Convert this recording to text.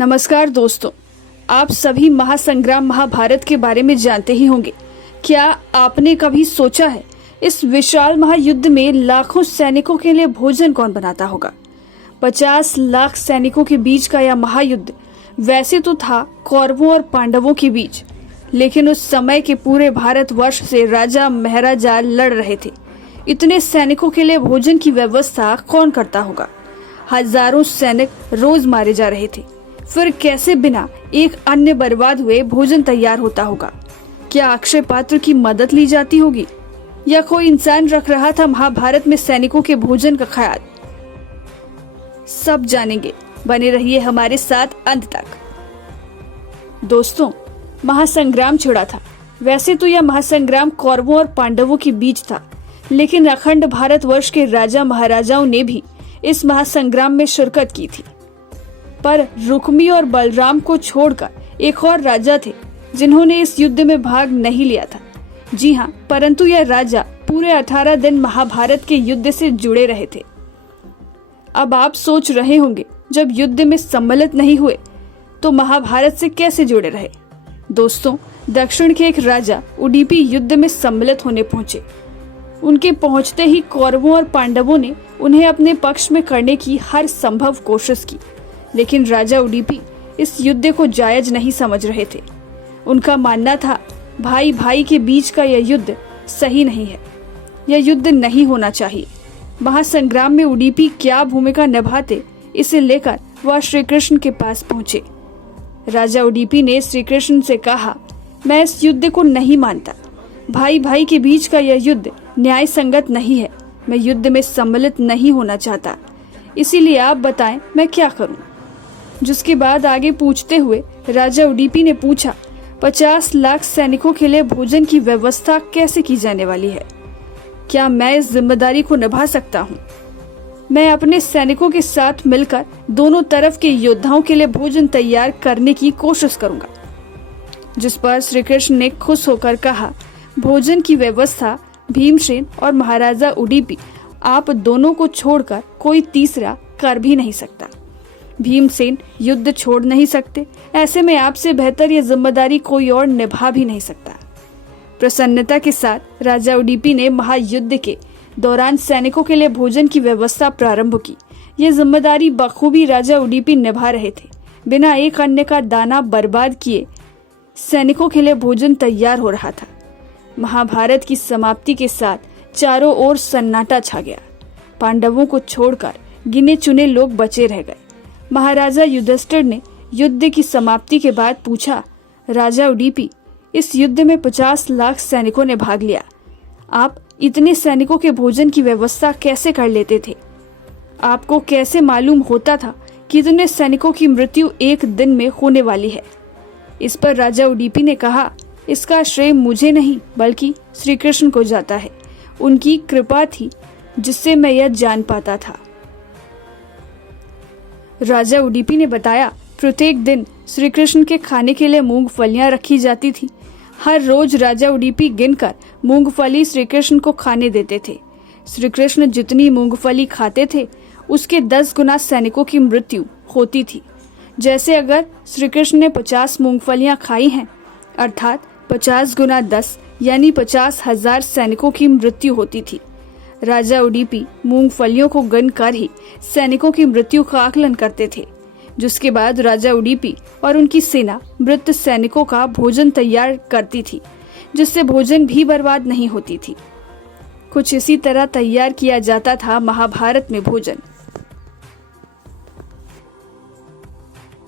नमस्कार दोस्तों, आप सभी महासंग्राम महाभारत के बारे में जानते ही होंगे। क्या आपने कभी सोचा है इस विशाल महायुद्ध में लाखों सैनिकों के लिए भोजन कौन बनाता होगा? 50 लाख सैनिकों के बीच का यह महायुद्ध वैसे तो था कौरवों और पांडवों के बीच, लेकिन उस समय के पूरे भारतवर्ष से राजा महाराजा लड़ रहे थे। इतने सैनिकों के लिए भोजन की व्यवस्था कौन करता होगा? हजारों सैनिक रोज मारे जा रहे थे, फिर कैसे बिना एक अन्य बर्बाद हुए भोजन तैयार होता होगा? क्या अक्षय पात्र की मदद ली जाती होगी या कोई इंसान रख रहा था महाभारत में सैनिकों के भोजन का ख्याल? सब जानेंगे, बने रहिए हमारे साथ अंत तक। दोस्तों, महासंग्राम छिड़ा था। वैसे तो यह महासंग्राम कौरवों और पांडवों के बीच था, लेकिन अखंड भारतवर्ष के राजा महाराजाओं ने भी इस महासंग्राम में शिरकत की थी। पर रुक्मी और बलराम को छोड़कर एक और राजा थे जिन्होंने इस युद्ध में भाग नहीं लिया था। जी हाँ, परंतु यह राजा पूरे 18 दिन महाभारत के युद्ध से जुड़े रहे थे। अब आप सोच रहे होंगे, जब युद्ध में सम्मिलित नहीं हुए तो महाभारत से कैसे जुड़े रहे? दोस्तों, दक्षिण के एक राजा उडुपी युद्ध में सम्मिलित होने पहुंचे। उनके पहुंचते ही कौरवों और पांडवों ने उन्हें अपने पक्ष में करने की हर संभव कोशिश की, लेकिन राजा उडुपी इस युद्ध को जायज नहीं समझ रहे थे। उनका मानना था, भाई भाई के बीच का यह युद्ध सही नहीं है, यह युद्ध नहीं होना चाहिए। महासंग्राम में उडुपी क्या भूमिका निभाते, इसे लेकर वह श्री कृष्ण के पास पहुंचे। राजा उडुपी ने श्री कृष्ण से कहा, मैं इस युद्ध को नहीं मानता। भाई भाई के बीच का यह युद्ध न्याय संगत नहीं है। मैं युद्ध में सम्मिलित नहीं होना चाहता, इसीलिए आप बताएं मैं क्या करूं? जिसके बाद आगे पूछते हुए राजा उडुपी ने पूछा, 50 लाख सैनिकों के लिए भोजन की व्यवस्था कैसे की जाने वाली है? क्या मैं इस जिम्मेदारी को निभा सकता हूँ? मैं अपने सैनिकों के साथ मिलकर दोनों तरफ के योद्धाओं के लिए भोजन तैयार करने की कोशिश करूंगा। जिस पर श्री कृष्ण ने खुश होकर कहा, भोजन की व्यवस्था भीमसेन और महाराजा उडुपी आप दोनों को छोड़कर कोई तीसरा कर भी नहीं सकता। भीमसेन युद्ध छोड़ नहीं सकते, ऐसे में आपसे बेहतर यह जिम्मेदारी कोई और निभा भी नहीं सकता। प्रसन्नता के साथ राजा उडुपी ने महायुद्ध के दौरान सैनिकों के लिए भोजन की व्यवस्था प्रारंभ की। यह जिम्मेदारी बखूबी राजा उडुपी निभा रहे थे। बिना एक अन्य का दाना बर्बाद किए सैनिकों के लिए भोजन तैयार हो रहा था। महाभारत की समाप्ति के साथ चारों ओर सन्नाटा छा गया। पांडवों को छोड़कर गिने चुने लोग बचे रह गए। महाराजा युधिष्ठिर ने युद्ध की समाप्ति के बाद पूछा, राजा उडुपी, इस युद्ध में 50 लाख सैनिकों ने भाग लिया। आप इतने सैनिकों के भोजन की व्यवस्था कैसे कर लेते थे? आपको कैसे मालूम होता था कि इतने सैनिकों की मृत्यु एक दिन में होने वाली है? इस पर राजा उडुपी ने कहा, इसका श्रेय मुझे नहीं बल्कि श्री कृष्ण को जाता है। उनकी कृपा थी जिससे मैं यह जान पाता था। राजा उडुपी ने बताया, प्रत्येक दिन श्री कृष्ण के खाने के लिए मूंगफलियां रखी जाती थी। हर रोज राजा उडुपी गिनकर मूंगफली श्री कृष्ण को खाने देते थे। श्री कृष्ण जितनी मूंगफली खाते थे उसके 10 गुना सैनिकों की मृत्यु होती थी। जैसे अगर श्री कृष्ण ने 50 मूंगफलियां खाई हैं, अर्थात 50 गुना 10 यानी 50,000 सैनिकों की मृत्यु होती थी। राजा उडुपी मूंगफलियों को गिनकर ही सैनिकों की मृत्यु का आकलन करते थे। जिसके बाद राजा उडुपी और उनकी सेना मृत सैनिकों का भोजन तैयार करती थी, जिससे भोजन भी बर्बाद नहीं होती थी। कुछ इसी तरह तैयार किया जाता था महाभारत में भोजन।